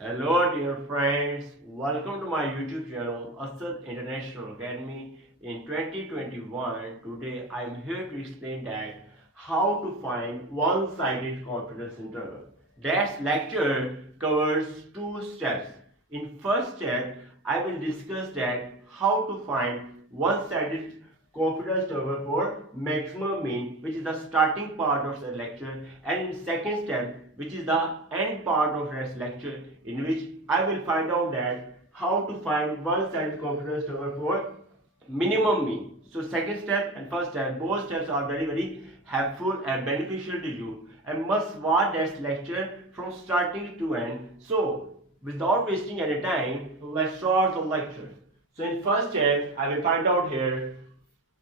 Hello dear friends, welcome to my YouTube channel Asad International Academy. In 2021, today I am here to explain that how to find one-sided confidence interval. That lecture covers two steps. In first step, I will discuss that how to find one-sided confidence interval for maximum mean, which is the starting part of the lecture, and in second step, which is the end part of this lecture, in which I will find out that how to find one-sided confidence interval for minimum mean. So second step and first step, both steps are very helpful and beneficial to you, and must watch this lecture from starting to end. So without wasting any time, let's start the lecture. So in first step, I will find out here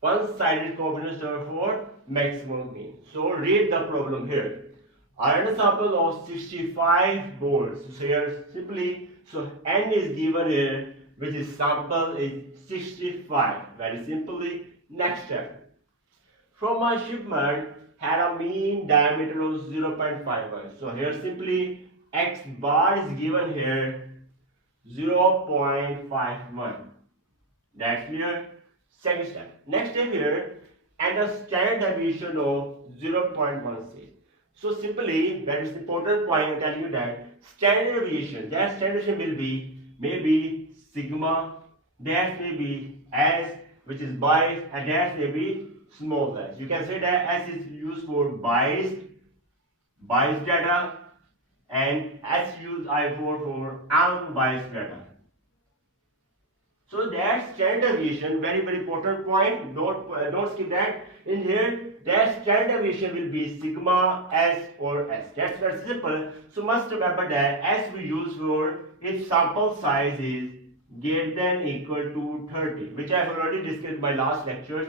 one-sided confidence interval for maximum mean. So read the problem here. I had a sample of 65 balls. So here simply, so n is given here, which is sample is 65. Very simply, next step. From my shipment had a mean diameter of 0.51. So here simply x bar is given here 0.51. That's clear. Second step. Next step here, and a standard deviation of 0.16. So simply, that is the important point. I'm telling you that standard deviation. That standard deviation will be maybe sigma. That may be s, which is biased, and that may be small s. You can say that s is used for biased data, and s used for unbiased data. So that's standard deviation, very important point. Don't skip that. In here, that standard deviation will be sigma s or s. That's very simple. So must remember that s we use for if sample size is greater than equal to 30, which I have already discussed in my last lectures.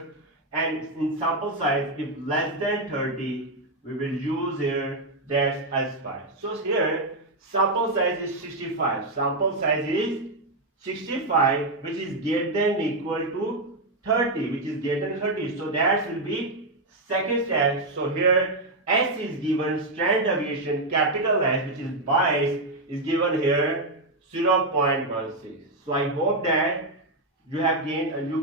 And in sample size, if less than 30, we will use here that's s5. So here sample size is 65. Sample size is 65, which is greater than equal to 30, which is greater than 30. So that will be second step. So here s is given standard deviation capital S, which is bias, is given here 0.16. So I hope that you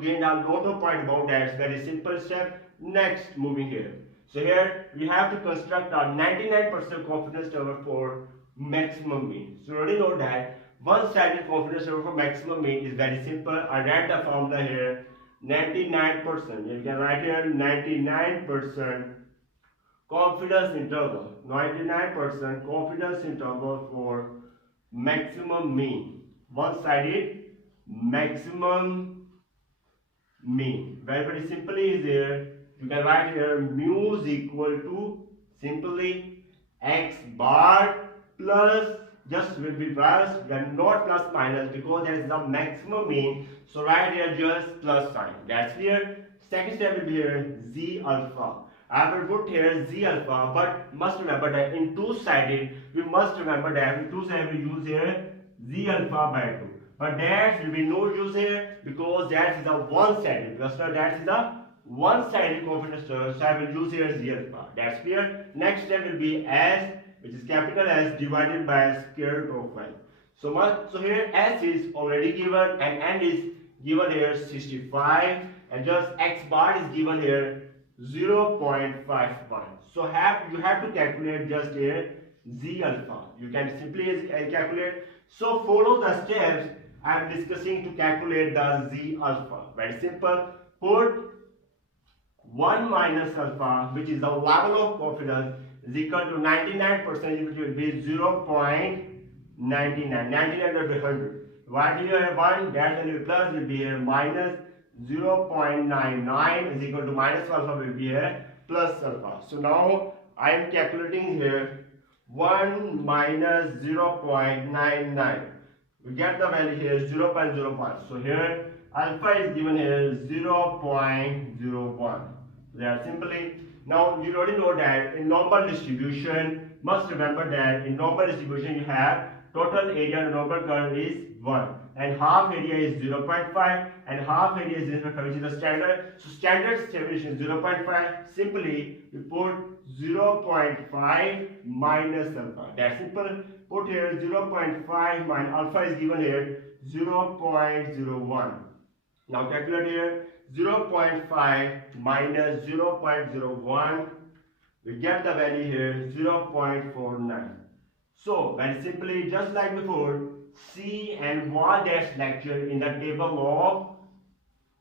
gained a lot of point about that. It's very simple step. Next, moving here. So here we have to construct our 99% confidence interval for maximum mean. So you already know that one-sided confidence interval for maximum mean is very simple. I write the formula here. 99%. You can write here 99% confidence interval. 99% confidence interval for maximum mean. One-sided maximum mean. Very simply is here. You can write here mu is equal to simply x bar plus, just will be plus, then not plus minus, because there is the maximum mean. So write here just plus sign. That's clear. Second step will be here z alpha. I will put here z alpha, but must remember that in two-sided, we must remember that in two-sided we use here z alpha by 2. But that will be no use here because that is a one-sided. Because that is a one-sided confidence interval. So I will use here z alpha. That's clear. Next step will be s, which is capital S divided by square root of 5. So here s is already given and n is given here 65, and just x bar is given here 0.51. So you have to calculate just here z alpha. You can simply calculate. So follow the steps I am discussing to calculate the z alpha. Very simple. Put 1 minus alpha, which is the level of confidence, is equal to 99%, which will be 0.99. 99 will be 100. What here 1, that will be plus, will be here minus 0.99 is equal to minus alpha will be here plus alpha. So now I am calculating here 1 minus 0.99. We get the value here 0.01. So here alpha is given here 0.01. They are simply, now you already know that in normal distribution must remember that in normal distribution you have total area under normal curve is 1 and half area is 0.5 and half area is 0.5, which is the standard. So standard distribution is 0.5. Simply we put 0.5 minus alpha. That's simple. Put here 0.5 minus alpha is given here 0.01. Now calculate here 0.5 minus 0.01. We get the value here 0.49. So very simply, just like before, see and watch that lecture in the table of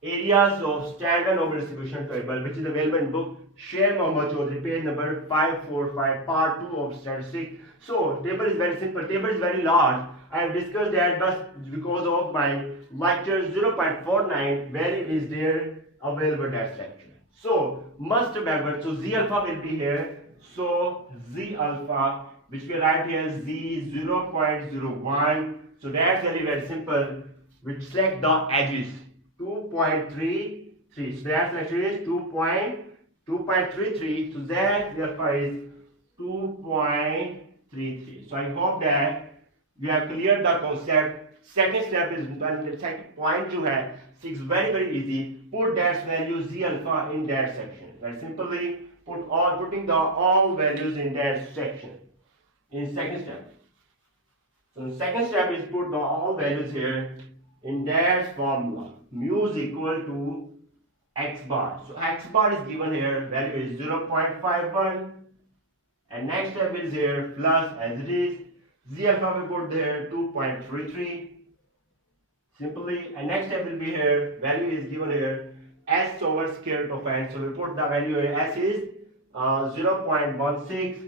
areas of standard normal distribution table, which is available in book Sher Mohammad Chaudhary, page number 545, part 2 of statistics. So table is very simple. Table is very large. I have discussed that, but because of my lecture 0.49, where it is there available that lecture. So must remember, so Z alpha will be here. So Z alpha, which we write here Z 0.01. So that's very simple. We select the edges 2.33. So that's actually is 2.33. So that alpha is 2.33. So I hope that we have cleared the concept. Second step is the second point you have. It's very easy. Put that value Z alpha in that section. Very simply putting all values in that section. In second step. So the second step is put all values here in that formula. Mu is equal to x bar. So x bar is given here, value is 0.51. And next step is here plus as it is. Z alpha we put there 2.33. Simply. And next step will be here, value is given here s over square root of n. So we put the value here, s is 0.16.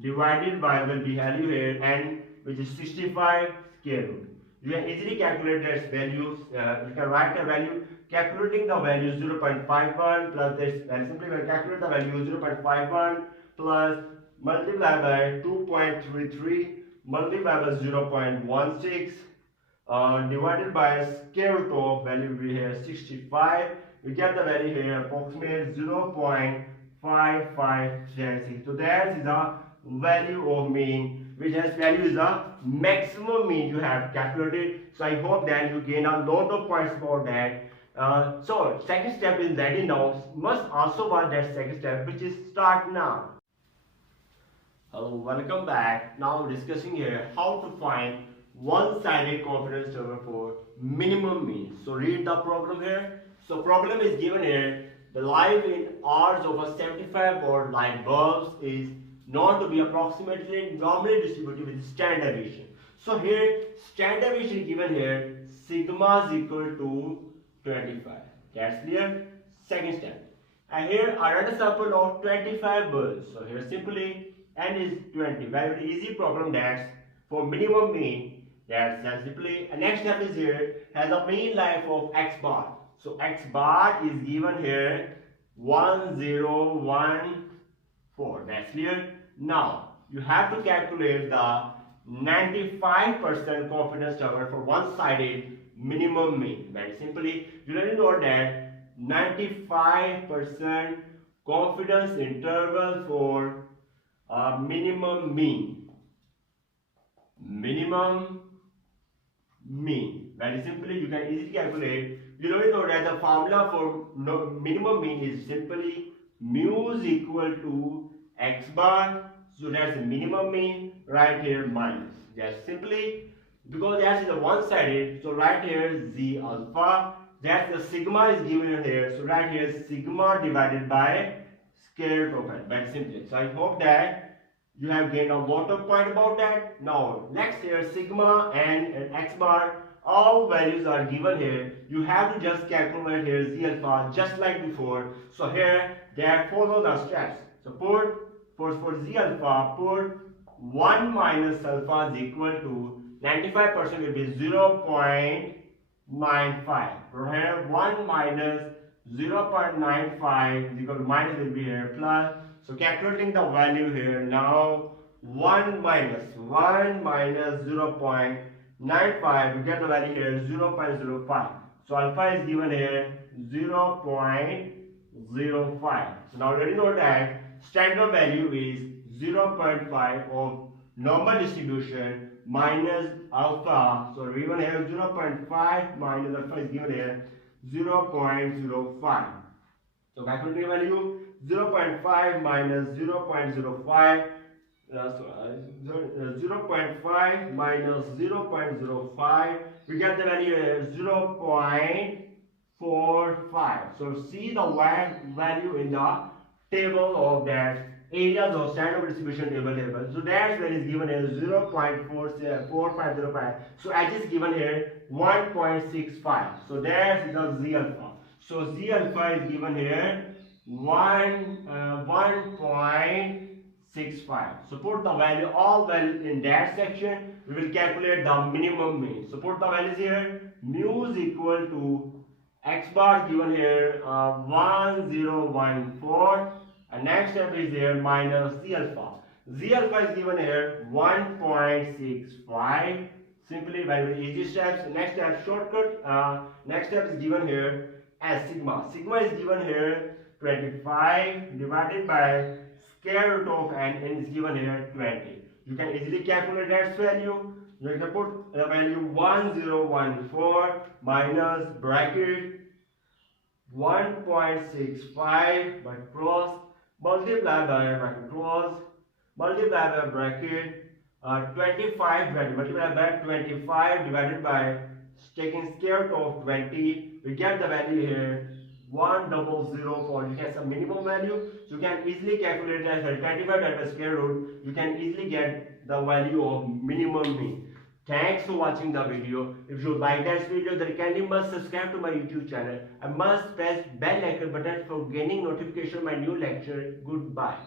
divided by will be value here n, which is 65 square root. You can easily calculate this values. You can write the value. Calculating the value 0.51 plus this, and simply we calculate the value 0.51 plus multiply by 2.33 multiply by 0.16 divided by square root of value will be here 65. We get the value here approximate 0.5536. So that is the value of mean, which has value is the maximum mean you have calculated. So I hope that you gain a lot of points about that. So second step is ready now. Must also watch that second step, which is start now. Hello, welcome back. Now we're discussing here how to find one-sided confidence interval for minimum mean. So read the problem here. So problem is given here. The light in hours of a 75 watt light bulbs is known to be approximately normally distributed with standard deviation. So here standard deviation is given here, sigma is equal to 25. That's clear. Second step. And here another sample of 25 bulbs. So here simply n is 20. Very easy problem that's for minimum mean. That's simply. And next step is here has a mean life of x bar. So x bar is given here 1014. That's clear. Now you have to calculate the 95% confidence interval for one-sided minimum mean. Very simply, you already know that 95% confidence interval for minimum mean. Minimum mean. Very simply, you can easily calculate. You already know that the formula for minimum mean is simply mu is equal to x bar. So that's the minimum mean. Right here minus. Just simply because that is the one-sided. So right here z alpha. That's the sigma is given here. So right here sigma divided by square root of n. Very simply. So I hope that you have gained a lot of point about that. Now next here sigma and x bar. All values are given here. You have to just calculate here z alpha just like before. So here there follow the steps. So for z alpha, put 1 minus alpha is equal to 95% will be 0.95. From here 1 minus 0.95 is equal to minus will be here plus. So calculating the value here now 1 minus 0.95, we get the value here 0.05. So alpha is given here 0.05. So now already know that standard value is 0.5 of normal distribution minus alpha. So we will have 0.5 minus alpha is given here 0.05. So calculating value 0.5 minus 0.05. 0.5 minus 0.05, we get the value here 0.45. So see the value in the table of that areas of standard distribution table. So that's where is given here 0.4505. So H is given here 1.65. So that's the Z alpha. So Z alpha is given here 1.65. So put the value, all values in that section. We will calculate the minimum mean. So put the values here. Mu is equal to x bar given here 1014. And next step is here minus Z alpha. Z alpha is given here 1.65. Simply very easy steps. Next step shortcut. Next step is given here as sigma. Sigma is given here 25 divided by square root of n is given here 20. You can easily calculate that value. You can put the value 1014 minus bracket 1.65 by cross multiply by bracket close multiply by bracket 25 multiply by 25 divided by taking square root of 20. We get the value here 1004. You get some minimum value, so you can easily calculate that 25 divided by square root. You can easily get the value of minimum mean. Thanks for watching the video. If you like this video, then kindly must subscribe to my YouTube channel and must press bell icon button for getting notification of my new lecture. Goodbye.